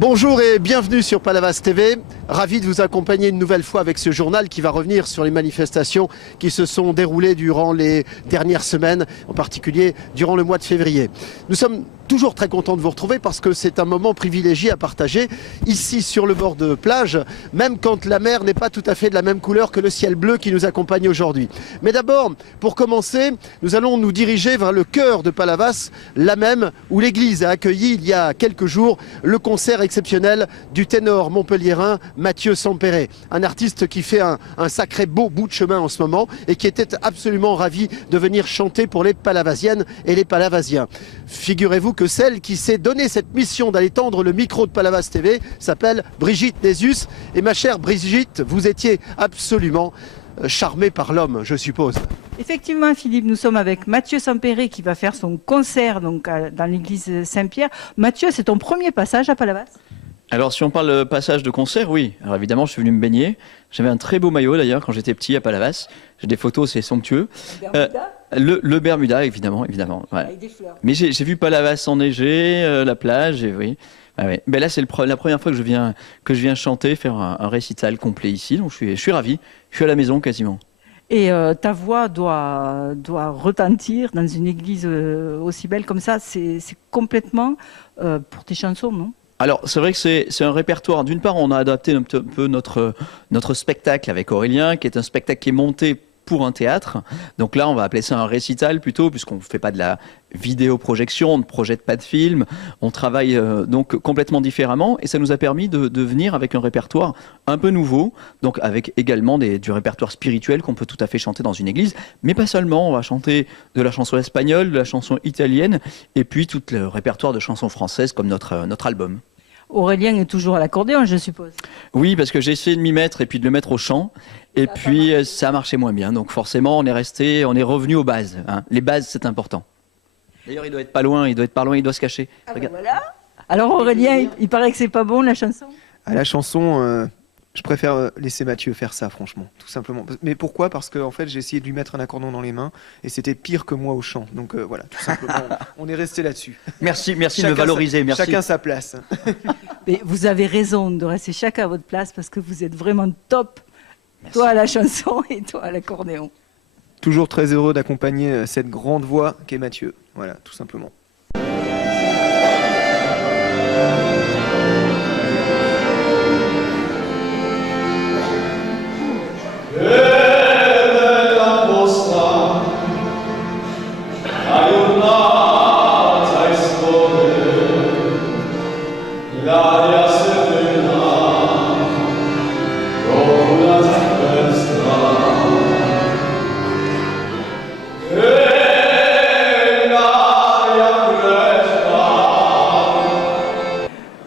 Bonjour et bienvenue sur Palavas TV. Ravi de vous accompagner une nouvelle fois avec ce journal qui va revenir sur les manifestations qui se sont déroulées durant les dernières semaines, en particulier durant le mois de février. Nous sommes toujours très contents de vous retrouver parce que c'est un moment privilégié à partager ici sur le bord de plage, même quand la mer n'est pas tout à fait de la même couleur que le ciel bleu qui nous accompagne aujourd'hui. Mais d'abord, pour commencer, nous allons nous diriger vers le cœur de Palavas, là même où l'église a accueilli il y a quelques jours le concert exceptionnel du ténor montpelliérain Mathieu Sampere, un artiste qui fait un sacré beau bout de chemin en ce moment et qui était absolument ravi de venir chanter pour les Palavasiennes et les Palavasiens. Figurez-vous que celle qui s'est donné cette mission d'aller tendre le micro de Palavas TV s'appelle Brigitte Nésius. Et ma chère Brigitte, vous étiez absolument charmée par l'homme, je suppose. Effectivement, Philippe, nous sommes avec Mathieu Sampere qui va faire son concert donc, dans l'église Saint-Pierre. Mathieu, c'est ton premier passage à Palavas? Alors, si on parle de passage de concert, oui. Alors évidemment, je suis venu me baigner. J'avais un très beau maillot d'ailleurs quand j'étais petit à Palavas. J'ai des photos, c'est somptueux. Le Bermuda, évidemment. Voilà. Avec des fleurs. Mais j'ai vu Palavas enneigé, la plage, et oui. Ah ouais. Mais là, c'est la première fois que je viens chanter, faire un récital complet ici. Donc je suis ravi. Je suis à la maison quasiment. Et ta voix doit retentir dans une église aussi belle comme ça. C'est complètement pour tes chansons, non? Alors, c'est vrai que c'est un répertoire. D'une part, on a adapté un peu notre spectacle avec Aurélien, qui est un spectacle qui est monté pour un théâtre. Donc là, on va appeler ça un récital plutôt, puisqu'on ne fait pas de la vidéoprojection, on ne projette pas de film. On travaille donc complètement différemment et ça nous a permis de venir avec un répertoire un peu nouveau, donc avec également du répertoire spirituel qu'on peut tout à fait chanter dans une église, mais pas seulement. On va chanter de la chanson espagnole, de la chanson italienne et puis tout le répertoire de chansons françaises comme notre album. Aurélien est toujours à l'accordéon, je suppose. Oui, parce que j'ai essayé de m'y mettre et puis de le mettre au chant. Et puis ça marchait moins bien. Donc forcément, on est revenu aux bases. Hein. Les bases, c'est important. D'ailleurs, il doit être pas loin, il doit se cacher. Ah ben voilà. Alors Aurélien, il paraît que c'est pas bon la chanson. À la chanson, je préfère laisser Mathieu faire ça, franchement, tout simplement. Mais pourquoi? Parce que en fait, j'ai essayé de lui mettre un accordon dans les mains et c'était pire que moi au chant. Donc voilà, tout simplement, on est resté là-dessus. Merci de me valoriser. Merci. Chacun sa place. Mais vous avez raison de rester chacun à votre place parce que vous êtes vraiment top. Merci. Toi à la chanson et toi à l'accordéon. Toujours très heureux d'accompagner cette grande voix qu'est Mathieu. Voilà, tout simplement.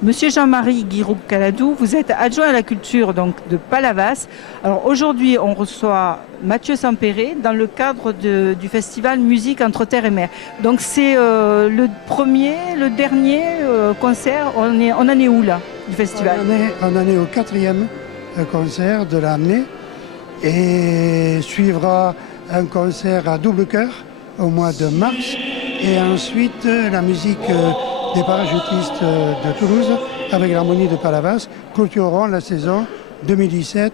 Monsieur Jean-Marie Guiraud-Caladou, vous êtes adjoint à la culture donc, de Palavas. Alors aujourd'hui, on reçoit Mathieu Sampere dans le cadre du festival Musique entre terre et mer. Donc c'est le dernier concert. On en est où là, du festival? On en est au 4e concert de l'année et suivra un concert à double chœur au mois de mars et ensuite la musique des parachutistes de Toulouse avec l'harmonie de Palavas clôtureront la saison 2017-2018.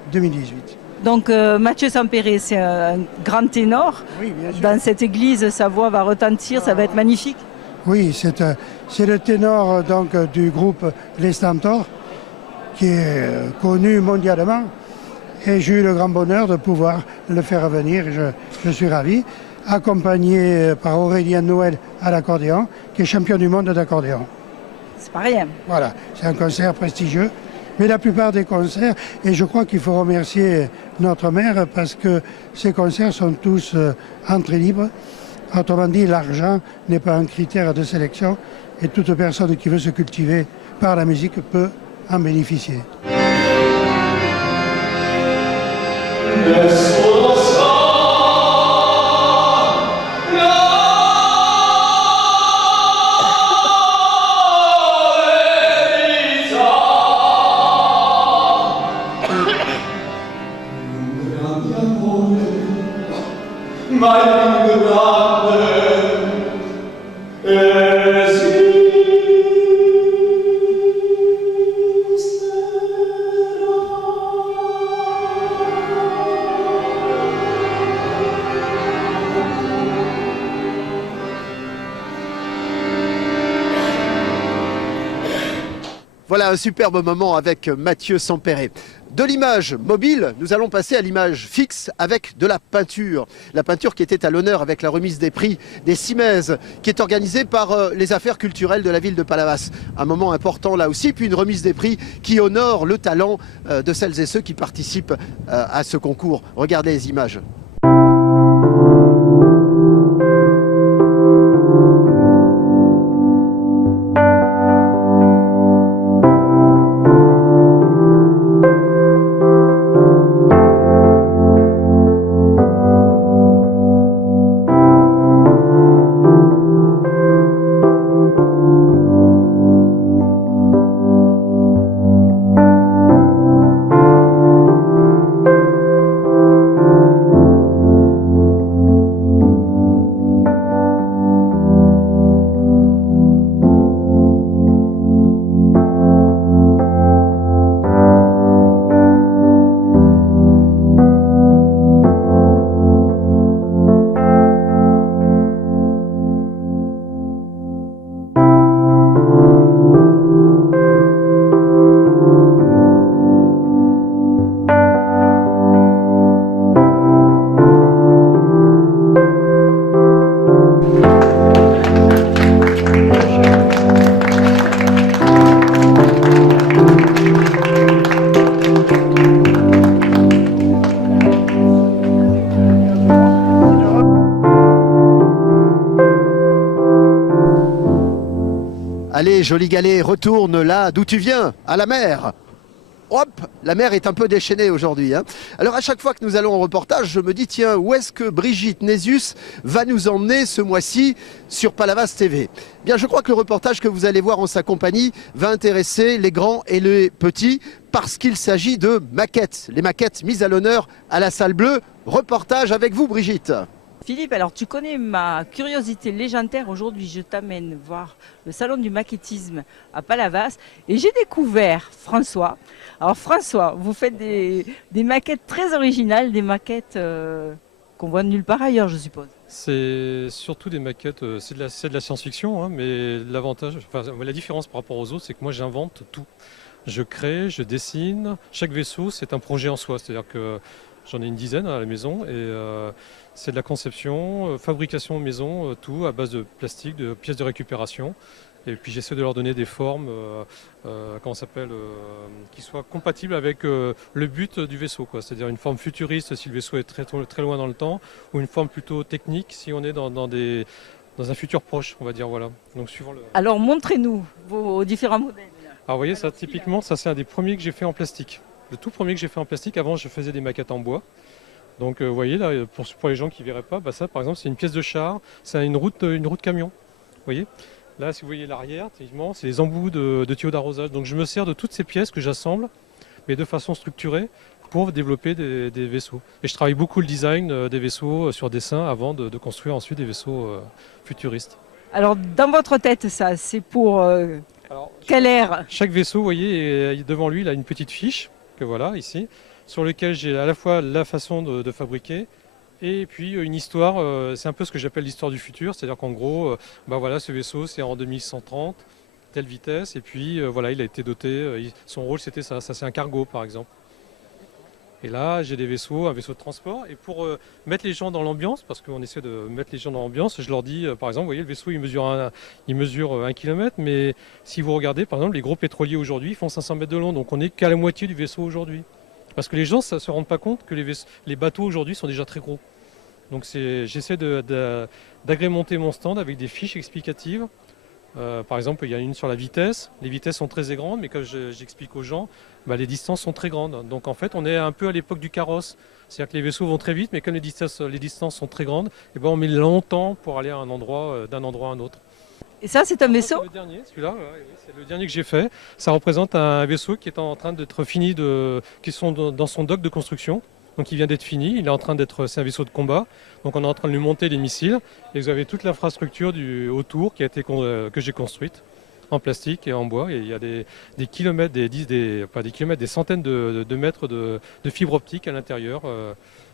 Donc Mathieu Sampere, c'est un grand ténor. Oui, bien sûr. Dans cette église, sa voix va retentir, ça va être magnifique. Oui, c'est le ténor donc, du groupe Les Stentors qui est connu mondialement et j'ai eu le grand bonheur de pouvoir le faire venir. Je suis ravi. Accompagné par Aurélien Noël à l'accordéon, qui est champion du monde d'accordéon. C'est pas rien. Voilà, c'est un concert prestigieux. Mais la plupart des concerts, et je crois qu'il faut remercier notre maire parce que ces concerts sont tous entrée libre. Autrement dit, l'argent n'est pas un critère de sélection et toute personne qui veut se cultiver par la musique peut en bénéficier. Voilà un superbe moment avec Mathieu Sampéré. De l'image mobile, nous allons passer à l'image fixe avec de la peinture. La peinture qui était à l'honneur avec la remise des prix des Cimaises, qui est organisée par les affaires culturelles de la ville de Palavas. Un moment important là aussi, puis une remise des prix qui honore le talent de celles et ceux qui participent à ce concours. Regardez les images. Allez, joli galet, retourne là d'où tu viens, à la mer. Hop, la mer est un peu déchaînée aujourd'hui. Alors à chaque fois que nous allons en reportage, je me dis, tiens, où est-ce que Brigitte Nésius va nous emmener ce mois-ci sur Palavas TV? Bien, je crois que le reportage que vous allez voir en sa compagnie va intéresser les grands et les petits parce qu'il s'agit de maquettes. Les maquettes mises à l'honneur à la Salle Bleue. Reportage avec vous, Brigitte. Philippe, alors tu connais ma curiosité légendaire. Aujourd'hui, je t'amène voir le salon du maquettisme à Palavas et j'ai découvert François. Alors François, vous faites des maquettes très originales, des maquettes qu'on voit nulle part ailleurs, je suppose. C'est surtout des maquettes, c'est de la science-fiction, hein, mais la différence par rapport aux autres, c'est que moi j'invente tout. Je crée, je dessine, chaque vaisseau c'est un projet en soi, c'est-à-dire que j'en ai une dizaine à la maison et c'est de la conception, fabrication maison, tout à base de plastique, de pièces de récupération. Et puis j'essaie de leur donner des formes qui soient compatibles avec le but du vaisseau, quoi. C'est-à-dire une forme futuriste si le vaisseau est très loin dans le temps, ou une forme plutôt technique si on est dans un futur proche, on va dire. Voilà. Donc, suivant le... Alors montrez-nous vos différents modèles. Alors vous voyez, ça typiquement, ça c'est un des premiers que j'ai fait en plastique. Le tout premier que j'ai fait en plastique. Avant, je faisais des maquettes en bois. Donc vous voyez là, pour les gens qui ne verraient pas, ça par exemple c'est une pièce de char, c'est une route camion. Vous voyez, là si vous voyez l'arrière, typiquement, c'est les embouts de tuyaux d'arrosage. Donc je me sers de toutes ces pièces que j'assemble, mais de façon structurée, pour développer des vaisseaux. Et je travaille beaucoup le design des vaisseaux sur dessin avant de construire ensuite des vaisseaux futuristes. Alors dans votre tête, ça c'est pour quelle ère? Chaque vaisseau, vous voyez, devant lui, il a une petite fiche, que voilà, ici, sur lequel j'ai à la fois la façon de fabriquer et puis une histoire, c'est un peu ce que j'appelle l'histoire du futur, c'est-à-dire qu'en gros, voilà, ce vaisseau c'est en 2130, telle vitesse, et puis voilà, il a été doté, son rôle c'était ça c'est un cargo par exemple. Et là j'ai des vaisseaux, un vaisseau de transport, et pour mettre les gens dans l'ambiance, parce qu'on essaie de mettre les gens dans l'ambiance, je leur dis, par exemple, vous voyez le vaisseau il mesure 1 km, mais si vous regardez par exemple les gros pétroliers aujourd'hui ils font 500 mètres de long, donc on n'est qu'à la moitié du vaisseau aujourd'hui. Parce que les gens ne se rendent pas compte que les bateaux aujourd'hui sont déjà très gros. Donc j'essaie d'agrémenter mon stand avec des fiches explicatives. Par exemple, il y a une sur la vitesse. Les vitesses sont très grandes, mais comme j'explique aux gens, les distances sont très grandes. Donc en fait, on est un peu à l'époque du carrosse. C'est-à-dire que les vaisseaux vont très vite, mais comme les distances sont très grandes, et on met longtemps pour aller à un endroit, d'un endroit à un autre. Et ça, c'est un vaisseau? C'est le dernier, celui-là, c'est le dernier que j'ai fait. Ça représente un vaisseau qui est en train d'être fini, qui sont dans son dock de construction. Donc il vient d'être fini, il est en train c'est un vaisseau de combat. Donc on est en train de lui monter les missiles. Et vous avez toute l'infrastructure autour que j'ai construite en plastique et en bois. Et il y a des kilomètres, des centaines de mètres de fibres optiques à l'intérieur.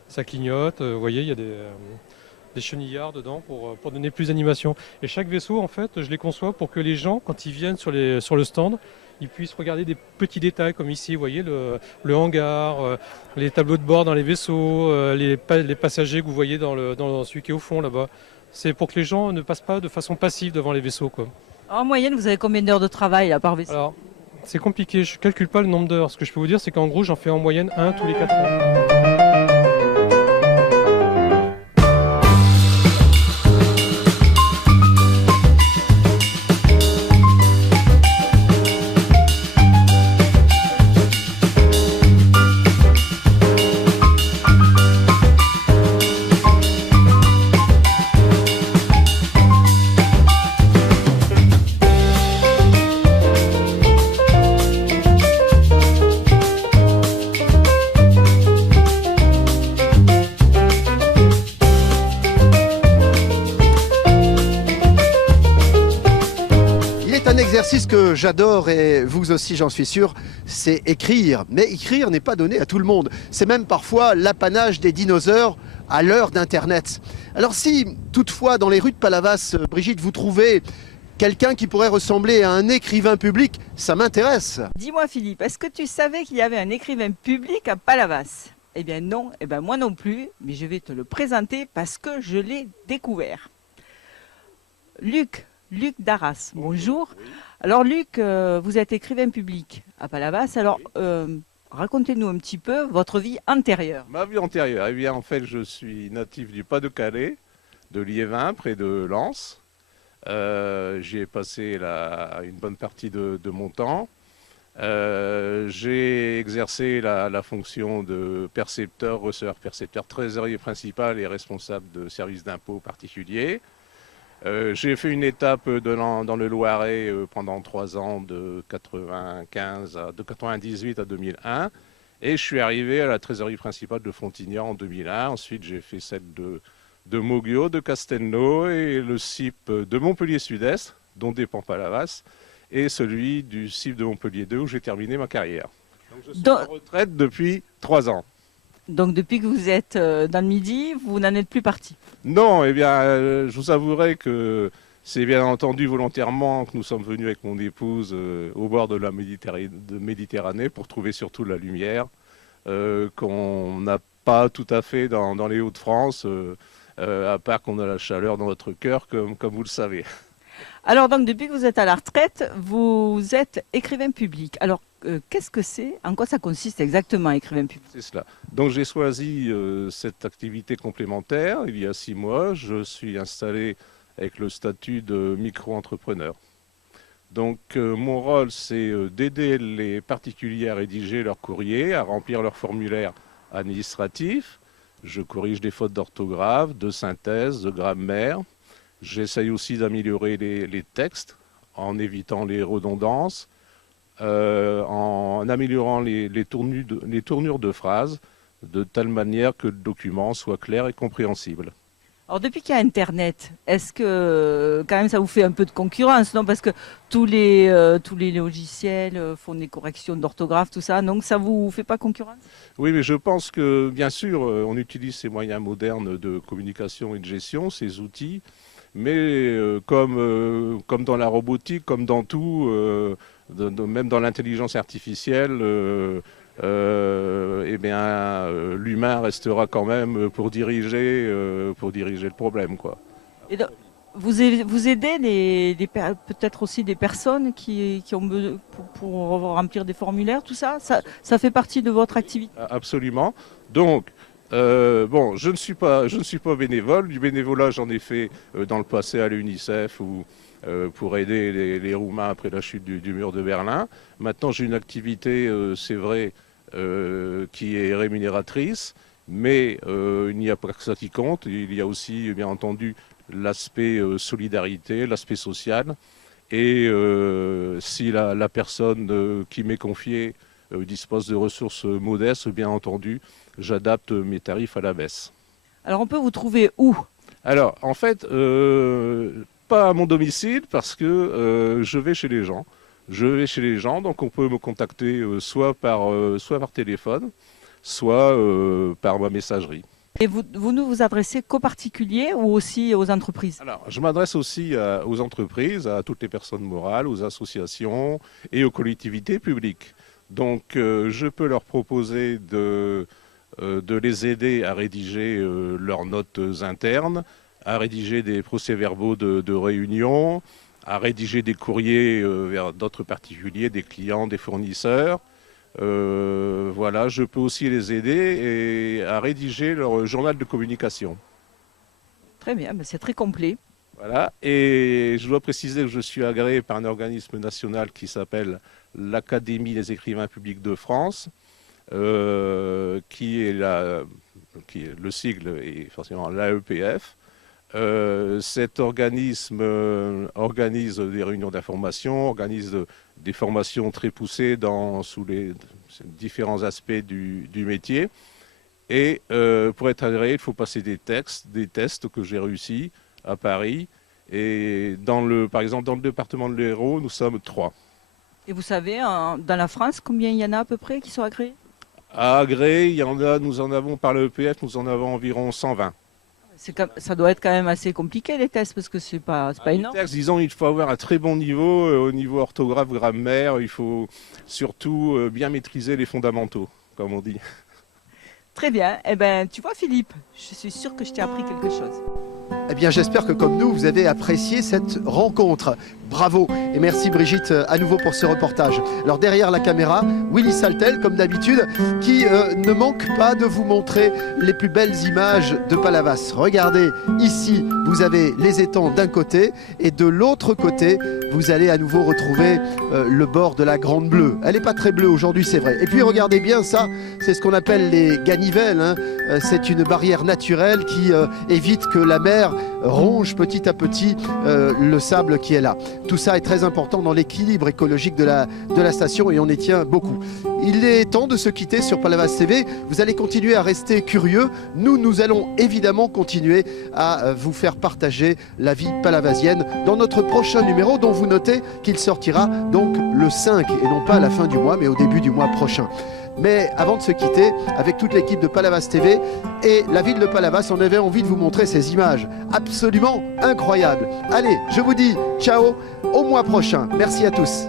Ça clignote, vous voyez, il y a des chenillards dedans pour donner plus d'animation. Et chaque vaisseau, en fait, je les conçois pour que les gens, quand ils viennent sur le stand, ils puissent regarder des petits détails comme ici, vous voyez, le hangar, les tableaux de bord dans les vaisseaux, les passagers que vous voyez dans celui qui est au fond là-bas. C'est pour que les gens ne passent pas de façon passive devant les vaisseaux, quoi. En moyenne, vous avez combien d'heures de travail là, par vaisseau? Alors, c'est compliqué, je ne calcule pas le nombre d'heures. Ce que je peux vous dire, c'est qu'en gros, j'en fais en moyenne 1 tous les 4 ans. Un exercice que j'adore et vous aussi j'en suis sûr, c'est écrire. Mais écrire n'est pas donné à tout le monde. C'est même parfois l'apanage des dinosaures à l'heure d'Internet. Alors si toutefois dans les rues de Palavas, Brigitte, vous trouvez quelqu'un qui pourrait ressembler à un écrivain public, ça m'intéresse. Dis-moi Philippe, est-ce que tu savais qu'il y avait un écrivain public à Palavas? Eh bien non, eh bien moi non plus, mais je vais te le présenter parce que je l'ai découvert. Luc Darras, bonjour. Alors Luc, vous êtes écrivain public à Palavas, alors racontez-nous un petit peu votre vie antérieure. Ma vie antérieure, eh bien en fait je suis natif du Pas-de-Calais, de Liévin, près de Lens. J'y ai passé une bonne partie de mon temps. J'ai exercé la fonction de percepteur, receveur-percepteur, trésorier principal et responsable de services d'impôts particuliers. J'ai fait une étape dans le Loiret pendant 3 ans, de 98 à 2001. Et je suis arrivé à la trésorerie principale de Frontignan en 2001. Ensuite, j'ai fait celle de Moguio, de Castelnau et le CIP de Montpellier Sud-Est, dont dépend Palavas, et celui du CIP de Montpellier 2 où j'ai terminé ma carrière. Donc je suis en retraite depuis 3 ans. Donc depuis que vous êtes dans le Midi, vous n'en êtes plus parti? Non, eh bien, je vous avouerai que c'est bien entendu volontairement que nous sommes venus avec mon épouse au bord de la Méditerranée pour trouver surtout la lumière qu'on n'a pas tout à fait dans les Hauts-de-France, à part qu'on a la chaleur dans notre cœur, comme vous le savez. Alors donc depuis que vous êtes à la retraite, vous êtes écrivain public. Alors qu'est-ce que c'est? En quoi ça consiste exactement, écrivain public? C'est cela. Donc j'ai choisi cette activité complémentaire il y a 6 mois. Je suis installé avec le statut de micro-entrepreneur. Donc mon rôle, c'est d'aider les particuliers à rédiger leur courrier, à remplir leur formulaire administratif. Je corrige des fautes d'orthographe, de synthèse, de grammaire. J'essaye aussi d'améliorer les textes en évitant les redondances, en améliorant les tournures de phrases, de telle manière que le document soit clair et compréhensible. Alors depuis qu'il y a Internet, est-ce que quand même ça vous fait un peu de concurrence, non? Parce que tous les logiciels font des corrections d'orthographe, tout ça, donc ça vous fait pas concurrence? Oui, mais je pense que bien sûr, on utilise ces moyens modernes de communication et de gestion, ces outils, mais comme dans la robotique, comme dans tout, même dans l'intelligence artificielle, eh bien, l'humain restera quand même pour diriger le problème, quoi. Et donc, vous aidez peut-être aussi des personnes qui ont besoin pour remplir des formulaires, tout ça, ça fait partie de votre activité? Absolument. Donc, bon, je ne suis pas bénévole. Du bénévolat, j'en ai fait dans le passé à l'UNICEF ou pour aider les Roumains après la chute du mur de Berlin. Maintenant, j'ai une activité, c'est vrai, qui est rémunératrice, mais il n'y a pas que ça qui compte. Il y a aussi, bien entendu, l'aspect solidarité, l'aspect social. Et si la personne qui m'est confiée dispose de ressources modestes, bien entendu, j'adapte mes tarifs à la baisse. Alors on peut vous trouver où? Alors en fait, pas à mon domicile parce que je vais chez les gens. Donc on peut me contacter soit par téléphone, soit par ma messagerie. Et vous ne vous adressez qu'aux particuliers ou aussi aux entreprises? Alors, je m'adresse aussi aux entreprises, à toutes les personnes morales, aux associations et aux collectivités publiques. Donc, je peux leur proposer de les aider à rédiger leurs notes internes, à rédiger des procès-verbaux de réunion, à rédiger des courriers vers d'autres particuliers, des clients, des fournisseurs. Voilà, je peux aussi les aider à rédiger leur journal de communication. Très bien, c'est très complet. Voilà, et je dois préciser que je suis agréé par un organisme national qui s'appelle l'Académie des écrivains publics de France, qui est le sigle est forcément l'AEPF. Cet organisme organise des réunions d'information, organise des formations très poussées sous les différents aspects du métier. Et pour être agréé, il faut passer des tests que j'ai réussi à Paris. Et par exemple, dans le département de l'Hérault, nous sommes 3. Et vous savez, dans la France, combien il y en a à peu près qui sont agréés? À agréer, nous en avons par l'EPF, nous en avons environ 120. Ça doit être quand même assez compliqué les tests parce que c'est pas énorme. Les tests, disons, il faut avoir un très bon niveau au niveau orthographe, grammaire. Il faut surtout bien maîtriser les fondamentaux, comme on dit. Très bien. Eh ben, tu vois Philippe, je suis sûre que je t'ai appris quelque chose. Eh bien, j'espère que comme nous, vous avez apprécié cette rencontre. Bravo et merci Brigitte à nouveau pour ce reportage. Alors derrière la caméra, Willy Saltel, comme d'habitude, qui ne manque pas de vous montrer les plus belles images de Palavas. Regardez, ici, vous avez les étangs d'un côté et de l'autre côté, vous allez à nouveau retrouver le bord de la Grande Bleue. Elle n'est pas très bleue aujourd'hui, c'est vrai. Et puis regardez bien ça, c'est ce qu'on appelle les ganivelles. Hein. C'est une barrière naturelle qui évite que la mer ronge petit à petit le sable qui est là. Tout ça est très important dans l'équilibre écologique de la station et on y tient beaucoup. Il est temps de se quitter sur Palavas TV. Vous allez continuer à rester curieux. Nous allons évidemment continuer à vous faire partager la vie palavasienne dans notre prochain numéro dont vous notez qu'il sortira donc le 5 et non pas à la fin du mois mais au début du mois prochain. Mais avant de se quitter, avec toute l'équipe de Palavas TV et la ville de Palavas, on avait envie de vous montrer ces images absolument incroyables. Allez, je vous dis ciao, au mois prochain. Merci à tous.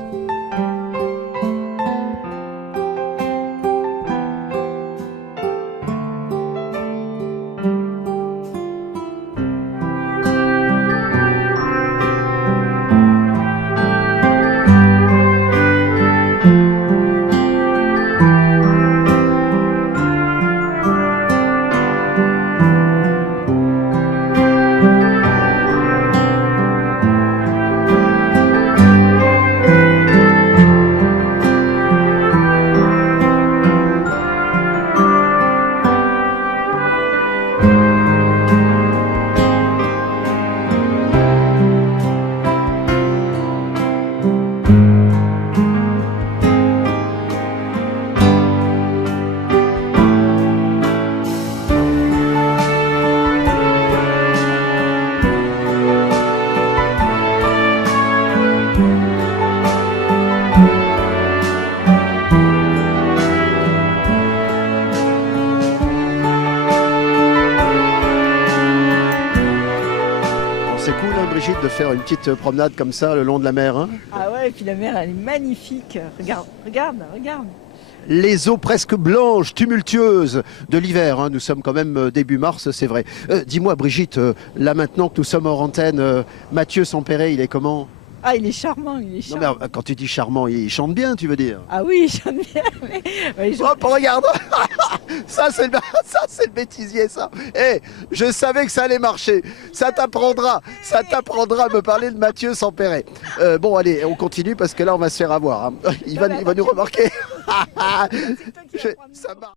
Brigitte, de faire une petite promenade comme ça le long de la mer. Hein. Ah ouais, et puis la mer elle est magnifique. Regarde, regarde, regarde. Les eaux presque blanches, tumultueuses de l'hiver. Hein. Nous sommes quand même début mars, c'est vrai. Dis-moi Brigitte, là maintenant que nous sommes hors antenne, Mathieu Sampéré, il est comment? Ah, il est charmant, il est charmant. Non, mais quand tu dis charmant, il chante bien, tu veux dire? Ah oui, il chante bien. Mais Hop, regarde. Ça, c'est le bêtisier, ça. Eh, je savais que ça allait marcher. Ça t'apprendra à me parler de Mathieu Sampéré. Bon, allez, on continue parce que là, on va se faire avoir. Hein. Il va nous remarquer. Ça marche.